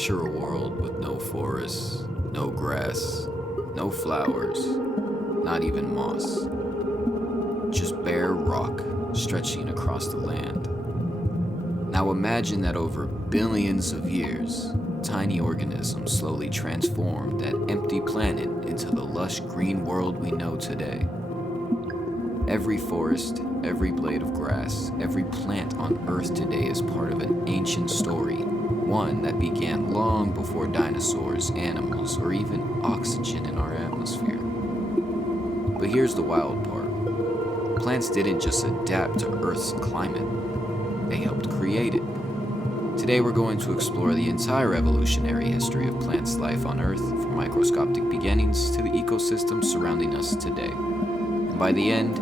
Picture a world with no forests, no grass, no flowers, not even moss. Just bare rock stretching across the land. Now imagine that over billions of years, tiny organisms slowly transformed that empty planet into the lush green world we know today. Every forest, every blade of grass, every plant on Earth today is part of an ancient story, one that began long before dinosaurs, animals, or even oxygen in our atmosphere. But here's the wild part. Plants didn't just adapt to Earth's climate, they helped create it. Today we're going to explore the entire evolutionary history of plants' life on Earth, from microscopic beginnings to the ecosystems surrounding us today. And by the end,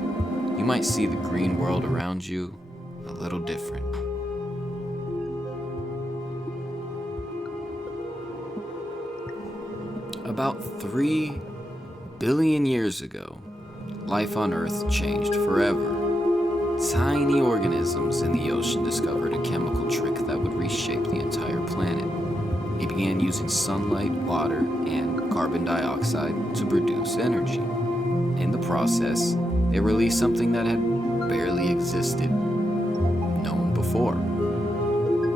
you might see the green world around you a little different. About 3 billion years ago, life on Earth changed forever. Tiny organisms in the ocean discovered a chemical trick that would reshape the entire planet. They began using sunlight, water, and carbon dioxide to produce energy. In the process, they released something that had barely existed known before: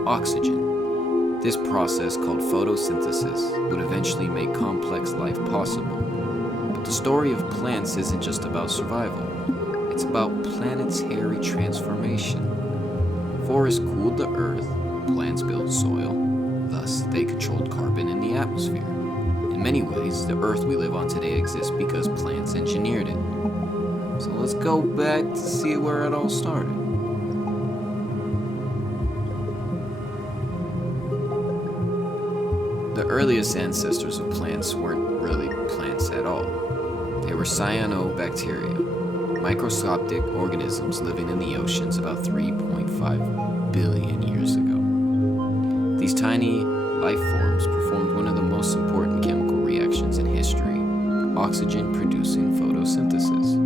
oxygen. This process, called photosynthesis, would eventually make complex life possible. But the story of plants isn't just about survival. It's about planetary transformation. Forests cooled the earth, plants built soil, thus they controlled carbon in the atmosphere. In many ways, the earth we live on today exists because plants engineered it. So let's go back to see where it all started. The earliest ancestors of plants weren't really plants at all. They were Cyanobacteria, microscopic organisms living in the oceans about 3.5 billion years ago. These tiny life forms performed one of the most important chemical reactions in history: oxygen-producing photosynthesis.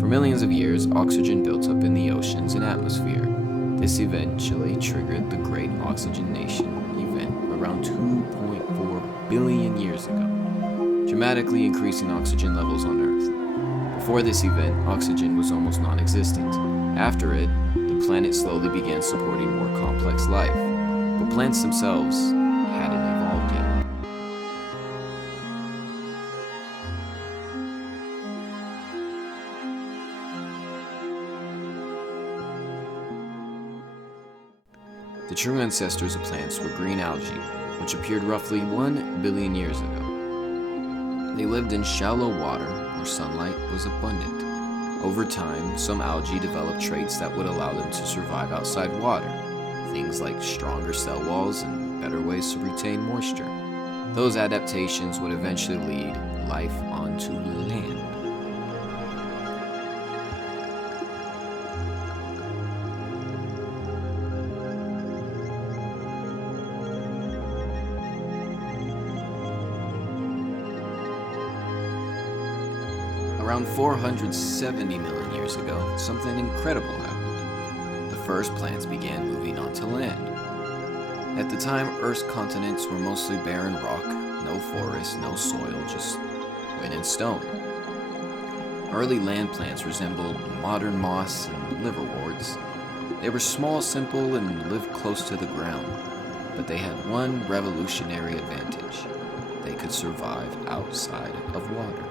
For millions of years, oxygen built up in the oceans and atmosphere. This eventually triggered the Great Oxygenation event around 2.4 billion years ago, dramatically increasing oxygen levels on Earth. Before this event, oxygen was almost non-existent. After it, the planet slowly began supporting more complex life, but plants themselves hadn't evolved yet. The true ancestors of plants were green algae, which appeared roughly 1 billion years ago. They lived in shallow water where sunlight was abundant. Over time, some algae developed traits that would allow them to survive outside water, things like stronger cell walls and better ways to retain moisture. Those adaptations would eventually lead life onto land. Around 470 million years ago, something incredible happened. The first plants began moving onto land. At the time, Earth's continents were mostly barren rock, no forests, no soil, just wind and stone. Early land plants resembled modern moss and liverworts. They were small, simple, and lived close to the ground, but they had one revolutionary advantage: they could survive outside of water.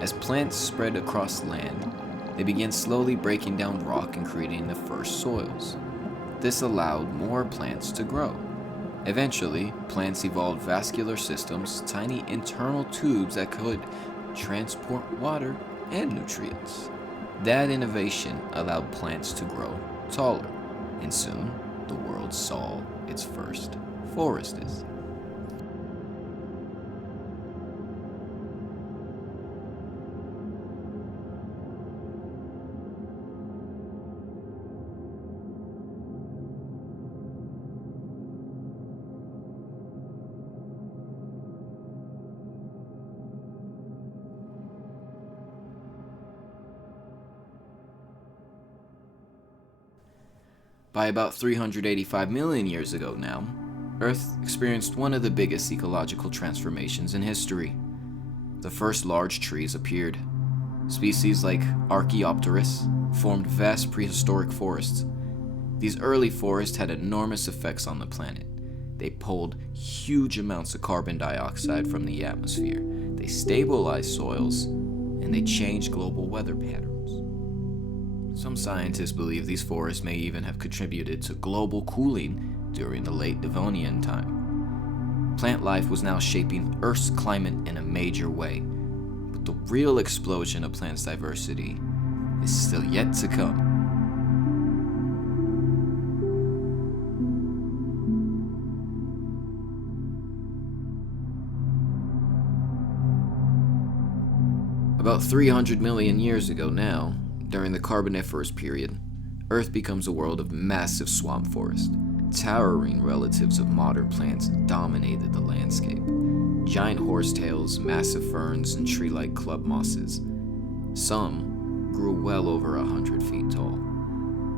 As plants spread across land, they began slowly breaking down rock and creating the first soils. This allowed more plants to grow. Eventually, plants evolved vascular systems, tiny internal tubes that could transport water and nutrients. That innovation allowed plants to grow taller, and soon the world saw its first forests. By about 385 million years ago now, Earth experienced one of the biggest ecological transformations in history. The first large trees appeared. Species like Archaeopteryx formed vast prehistoric forests. These early forests had enormous effects on the planet. They pulled huge amounts of carbon dioxide from the atmosphere. They stabilized soils, and they changed global weather patterns. Some scientists believe these forests may even have contributed to global cooling during the late Devonian time. Plant life was now shaping Earth's climate in a major way, but the real explosion of plants' diversity is still yet to come. About 300 million years ago now, during the Carboniferous period, Earth becomes a world of massive swamp forest. Towering relatives of modern plants dominated the landscape. Giant horsetails, massive ferns, and tree-like club mosses. Some grew well over 100 feet tall.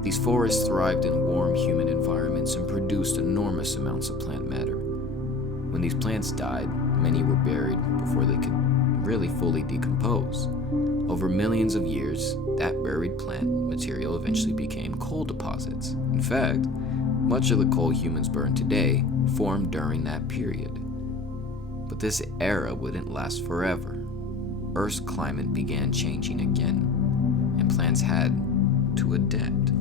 These forests thrived in warm, humid environments and produced enormous amounts of plant matter. When these plants died, many were buried before they could really fully decompose. Over millions of years, that buried plant material eventually became coal deposits. In fact, much of the coal humans burn today formed during that period. But this era wouldn't last forever. Earth's climate began changing again, and plants had to adapt.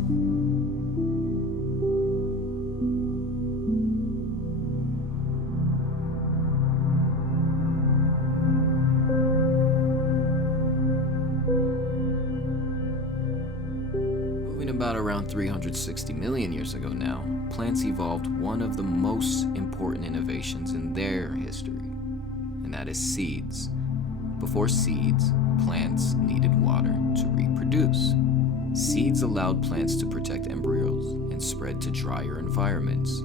About around 360 million years ago now, plants evolved one of the most important innovations in their history, and that is seeds. Before seeds, plants needed water to reproduce. Seeds allowed plants to protect embryos and spread to drier environments.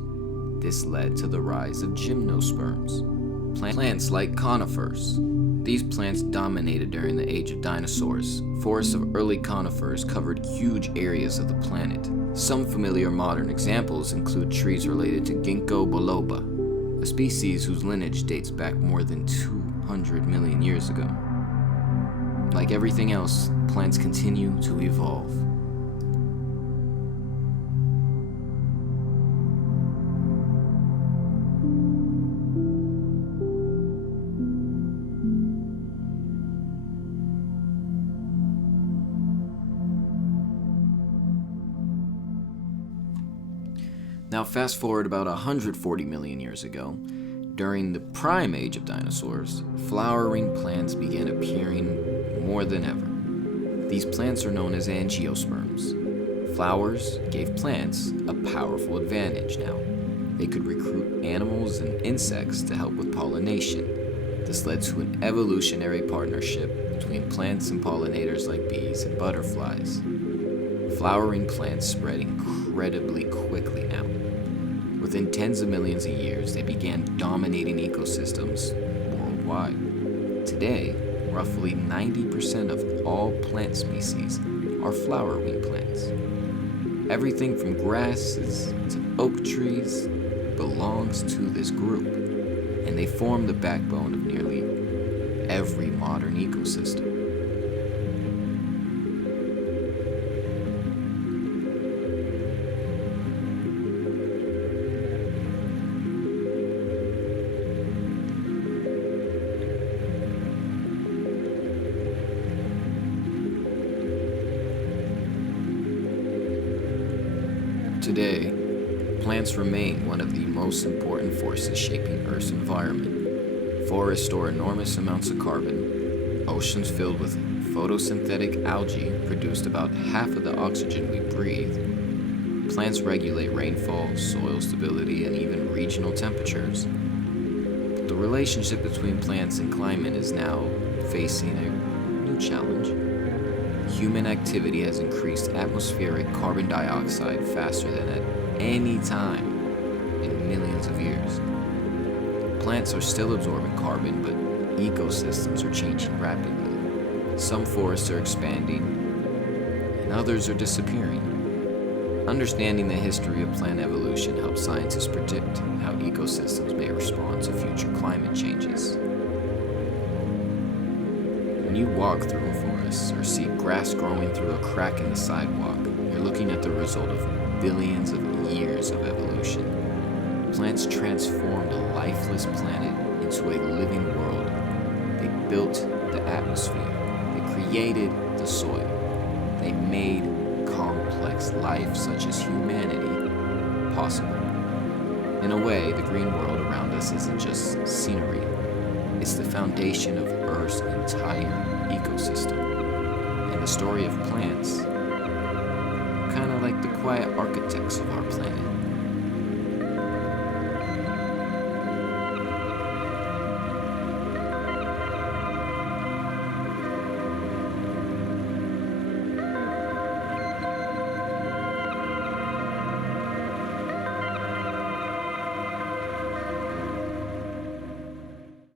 This led to the rise of gymnosperms, plants like conifers. These plants dominated during the age of dinosaurs. Forests of early conifers covered huge areas of the planet. Some familiar modern examples include trees related to Ginkgo biloba, a species whose lineage dates back more than 200 million years ago. Like everything else, plants continue to evolve. Now fast forward about 140 million years ago, during the prime age of dinosaurs, flowering plants began appearing more than ever. These plants are known as angiosperms. Flowers gave plants a powerful advantage now. They could recruit animals and insects to help with pollination. This led to an evolutionary partnership between plants and pollinators like bees and butterflies. Flowering plants spread incredibly quickly now. Within tens of millions of years, they began dominating ecosystems worldwide. Today, roughly 90% of all plant species are flowering plants. Everything from grasses to oak trees belongs to this group, and they form the backbone of nearly every modern ecosystem. Today, plants remain one of the most important forces shaping Earth's environment. Forests store enormous amounts of carbon. Oceans filled with photosynthetic algae produced about half of the oxygen we breathe. Plants regulate rainfall, soil stability, and even regional temperatures. But the relationship between plants and climate is now facing a new challenge. Human activity has increased atmospheric carbon dioxide faster than at any time in millions of years. Plants are still absorbing carbon, but ecosystems are changing rapidly. Some forests are expanding, and others are disappearing. Understanding the history of plant evolution helps scientists predict how ecosystems may respond to future climate changes. When you walk through a forest or see grass growing through a crack in the sidewalk, you're looking at the result of billions of years of evolution. Plants transformed a lifeless planet into a living world. They built the atmosphere. They created the soil. They made complex life, such as humanity, possible. In a way, the green world around us isn't just scenery. It's the foundation of Earth's entire ecosystem. And the story of plants, kind of like the quiet architects of our planet.